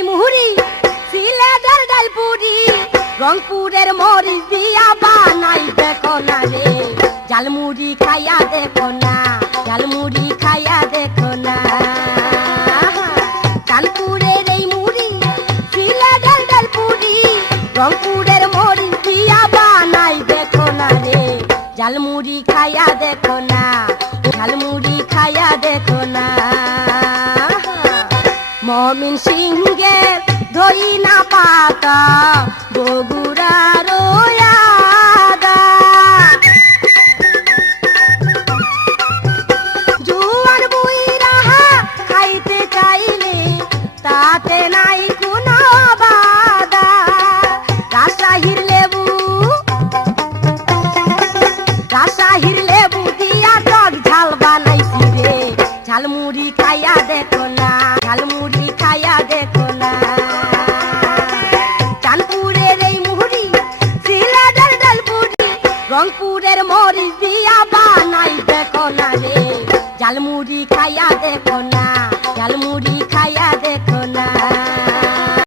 এই মুহুরি সিলেটের ডালপুরি রংপুরের মরিচ দিয়া বানাই দেখো না রে ঝালমুড়ি খাইয়া দেখো না ঝালমুড়ি খাইয়া দেখো না কানপুরের এই মুড়ি সিলেটের ডালপুরি রংপুরের মরিচ দিয়া বানাই দেখো না রে ঝালমুড়ি খাইয়া দেখো না ঝালমুড়ি খাইয়া দেখো না মমিন সিংহের ধই না পাতা বগুড়ার আদা জুয়ান বুইরা খাইতে চাইলে তাতে নাই কোনো বাধা রাজশাহীর লেবু দিয়া টক ঝাল বানাইছি রে ঝালমুড়ি খাইয়া দেখো না ঝালমুড়ি খাইয়া দেখো না কানপুরের এই মুহুরি সিলেটের ডালপুরি রংপুরের মরিচ দিয়া বানাই দেখো না রে ঝালমুড়ি খাইয়া দেখো না ঝালমুড়ি খাইয়া দেখো না